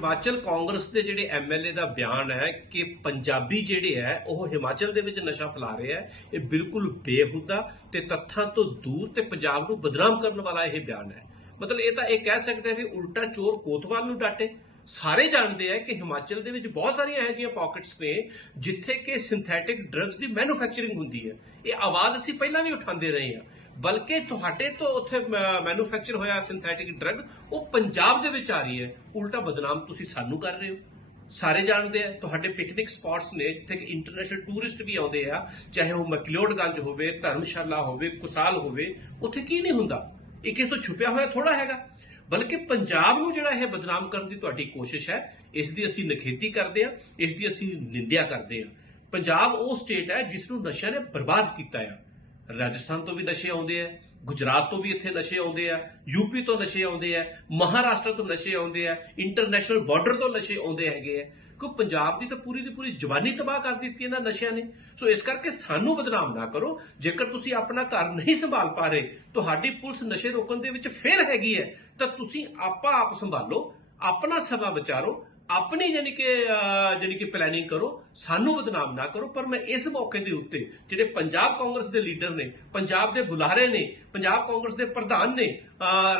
ਹਿਮਾਚਲ ਕਾਂਗਰਸ ਦੇ ਜਿਹੜੇ ਐਮਐਲਏ ਦਾ ਬਿਆਨ ਹੈ ਕਿ ਪੰਜਾਬੀ ਜਿਹੜੇ ਹੈ, ਉਹ ਹਿਮਾਚਲ ਦੇ ਵਿੱਚ ਨਸ਼ਾ ਫੈਲਾ ਰਹੇ ਹੈ। ਇਹ ਬਿਲਕੁਲ ਬੇਹੂਦਾ ਤੇ ਤੱਥਾਂ ਤੋਂ ਦੂਰ ਤੇ ਪੰਜਾਬ ਨੂੰ ਬਦਨਾਮ ਕਰਨ ਵਾਲਾ ਇਹ ਬਿਆਨ ਹੈ। ਮਤਲਬ ਇਹ ਤਾਂ ਇਹ ਕਹਿ ਸਕਦੇ ਆ ਵੀ ਉਲਟਾ ਚੋਰ ਕੋਤਵਾਲ ਨੂੰ ਡਾਟੇ। ਸਾਰੇ ਜਾਣਦੇ ਆ ਕਿ ਹਿਮਾਚਲ ਦੇ ਵਿੱਚ ਬਹੁਤ ਸਾਰੀਆਂ ਇਹੋ ਜਿਹੀਆਂ ਪਾਕਟਸ ਨੇ ਜਿੱਥੇ ਕਿ ਸਿੰਥੈਟਿਕ ਡਰੱਗਸ ਦੀ ਮੈਨੂਫੈਕਚਰਿੰਗ ਹੁੰਦੀ ਹੈ। ਇਹ ਆਵਾਜ਼ ਅਸੀਂ ਪਹਿਲਾਂ ਵੀ ਉਠਾਉਂਦੇ ਰਹੇ ਹਾਂ। ਬਲਕਿ ਤੁਹਾਡੇ ਤੋਂ ਉੱਥੇ ਮੈਨੂਫੈਕਚਰ ਹੋਇਆ ਸਿੰਥੈਟਿਕ ਡਰੱਗ ਉਹ ਪੰਜਾਬ ਦੇ ਵਿੱਚ ਆ ਰਹੀ ਹੈ। ਉਲਟਾ ਬਦਨਾਮ ਤੁਸੀਂ ਸਾਨੂੰ ਕਰ ਰਹੇ ਹੋ। ਸਾਰੇ ਜਾਣਦੇ ਆ, ਤੁਹਾਡੇ ਪਿਕਨਿਕ ਸਪੌਟਸ ਨੇ ਜਿੱਥੇ ਕਿ ਇੰਟਰਨੈਸ਼ਨਲ ਟੂਰਿਸਟ ਵੀ ਆਉਂਦੇ ਆ। ਚਾਹੇ ਉਹ ਮਕਲੋਡਗੰਜ ਹੋਵੇ, ਧਰਮਸ਼ਾਲਾ ਹੋਵੇ, ਕੁਸਾਲ ਹੋਵੇ, ਉੱਥੇ ਕੀ ਨਹੀਂ ਹੁੰਦਾ? ਇਹ ਕਿਸ ਤੋਂ ਛੁਪਿਆ ਹੋਇਆ ਥੋੜਾ ਹੈਗਾ। ਬਲਕਿ ਪੰਜਾਬ ਨੂੰ ਜਿਹੜਾ ਇਹ ਬਦਨਾਮ ਕਰਨ ਦੀ ਤੁਹਾਡੀ ਕੋਸ਼ਿਸ਼ ਹੈ, ਇਸ ਦੀ ਅਸੀਂ ਨਖੇਤੀ ਕਰਦੇ ਹਾਂ, ਇਸ ਦੀ ਅਸੀਂ ਨਿੰਦਿਆ ਕਰਦੇ ਹਾਂ। ਪੰਜਾਬ ਉਹ ਸਟੇਟ ਹੈ ਜਿਸ ਨੂੰ ਨਸ਼ਿਆਂ ਨੇ ਬਰਬਾਦ ਕੀਤਾ ਆ। ਰਾਜਸਥਾਨ ਤੋਂ ਵੀ ਨਸ਼ੇ ਆਉਂਦੇ ਆ, ਗੁਜਰਾਤ ਤੋਂ ਵੀ ਇੱਥੇ ਨਸ਼ੇ ਆਉਂਦੇ ਆ ਯੂਪੀ ਤੋਂ ਨਸ਼ੇ ਆਉਂਦੇ ਆ, ਮਹਾਰਾਸ਼ਟਰ ਤੋਂ ਨਸ਼ੇ ਆਉਂਦੇ ਆ ਇੰਟਰਨੈਸ਼ਨਲ ਬਾਰਡਰ ਤੋਂ ਨਸ਼ੇ ਆਉਂਦੇ ਹੈਗੇ ਆ। ਕਿ ਪੰਜਾਬ ਦੀ ਤਾਂ ਪੂਰੀ ਦੀ ਪੂਰੀ ਜਵਾਨੀ ਤਬਾਹ ਕਰ ਦਿੱਤੀ ਇਹਨਾਂ ਨਸ਼ਿਆਂ ਨੇ। ਸੋ ਇਸ ਕਰਕੇ ਸਾਨੂੰ ਬਦਨਾਮ ਨਾ ਕਰੋ। ਜੇਕਰ ਤੁਸੀਂ ਆਪਣਾ ਘਰ ਨਹੀਂ ਸੰਭਾਲ ਪਾ ਰਹੇ ਤੁਹਾਡੀ ਪੁਲਿਸ ਨਸ਼ੇ ਰੋਕਣ ਦੇ ਵਿੱਚ ਫੇਲ ਹੈਗੀ ਹੈ ਤਾਂ ਤੁਸੀਂ ਆਪਾ ਆਪ ਸੰਭਾਲੋ ਆਪਣਾ ਸਮਾਂ ਵਿਚਾਰੋ ਆਪਣੀ ਯਾਨੀ ਕਿ ਅਹ, ਯਾਨੀ ਕਿ ਪਲੈਨਿੰਗ ਕਰੋ ਸਾਨੂੰ ਬਦਨਾਮ ਨਾ ਕਰੋ। ਪਰ ਮੈਂ ਇਸ ਮੌਕੇ ਦੇ ਉੱਤੇ ਜਿਹੜੇ ਪੰਜਾਬ ਕਾਂਗਰਸ ਦੇ ਲੀਡਰ ਨੇ ਪੰਜਾਬ ਦੇ ਬੁਲਾਰੇ ਨੇ ਪੰਜਾਬ ਕਾਂਗਰਸ ਦੇ ਪ੍ਰਧਾਨ ਨੇ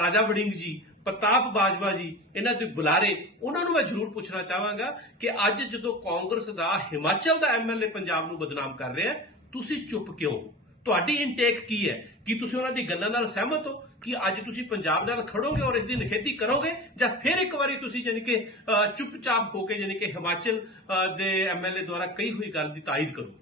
ਰਾਜਾ ਵੜਿੰਗ ਜੀ ਪ੍ਰਤਾਪ ਬਾਜਵਾ ਜੀ ਇਹਨਾਂ ਦੇ ਬੁਲਾਰੇ ਉਹਨਾਂ ਨੂੰ ਮੈਂ ਜ਼ਰੂਰ ਪੁੱਛਣਾ ਚਾਹਾਂਗਾ ਕਿ ਅੱਜ ਜਦੋਂ ਕਾਂਗਰਸ ਦਾ ਹਿਮਾਚਲ ਦਾ ਐਮਐਲਏ ਪੰਜਾਬ ਨੂੰ ਬਦਨਾਮ ਕਰ ਰਿਹਾ ਤੁਸੀਂ ਚੁੱਪ ਕਿਉਂ? ਤੁਹਾਡੀ ਇਨਟੇਕ ਕੀ ਹੈ? ਕੀ ਤੁਸੀਂ ਉਹਨਾਂ ਦੀ ਗੱਲਾਂ ਨਾਲ ਸਹਿਮਤ ਹੋ ਕਿ ਅੱਜ ਤੁਸੀਂ ਪੰਜਾਬ ਨਾਲ ਖੜੋਗੇ ਔਰ ਇਸ ਦੀ ਨਿਖੇਧੀ ਕਰੋਗੇ? ਜਾਂ ਫਿਰ ਇੱਕ ਵਾਰੀ ਤੁਸੀਂ ਯਾਨੀ ਕਿ ਅਹ, ਚੁੱਪਚਾਪ ਹੋ ਕੇ ਯਾਨੀ ਕਿ ਹਿਮਾਚਲ ਅਹ, ਦੇ ਐਮਐਲਏ ਦੁਆਰਾ ਕਹੀ ਹੋਈ ਗੱਲ ਦੀ ਤਾਇਦ ਕਰੋਗੇ?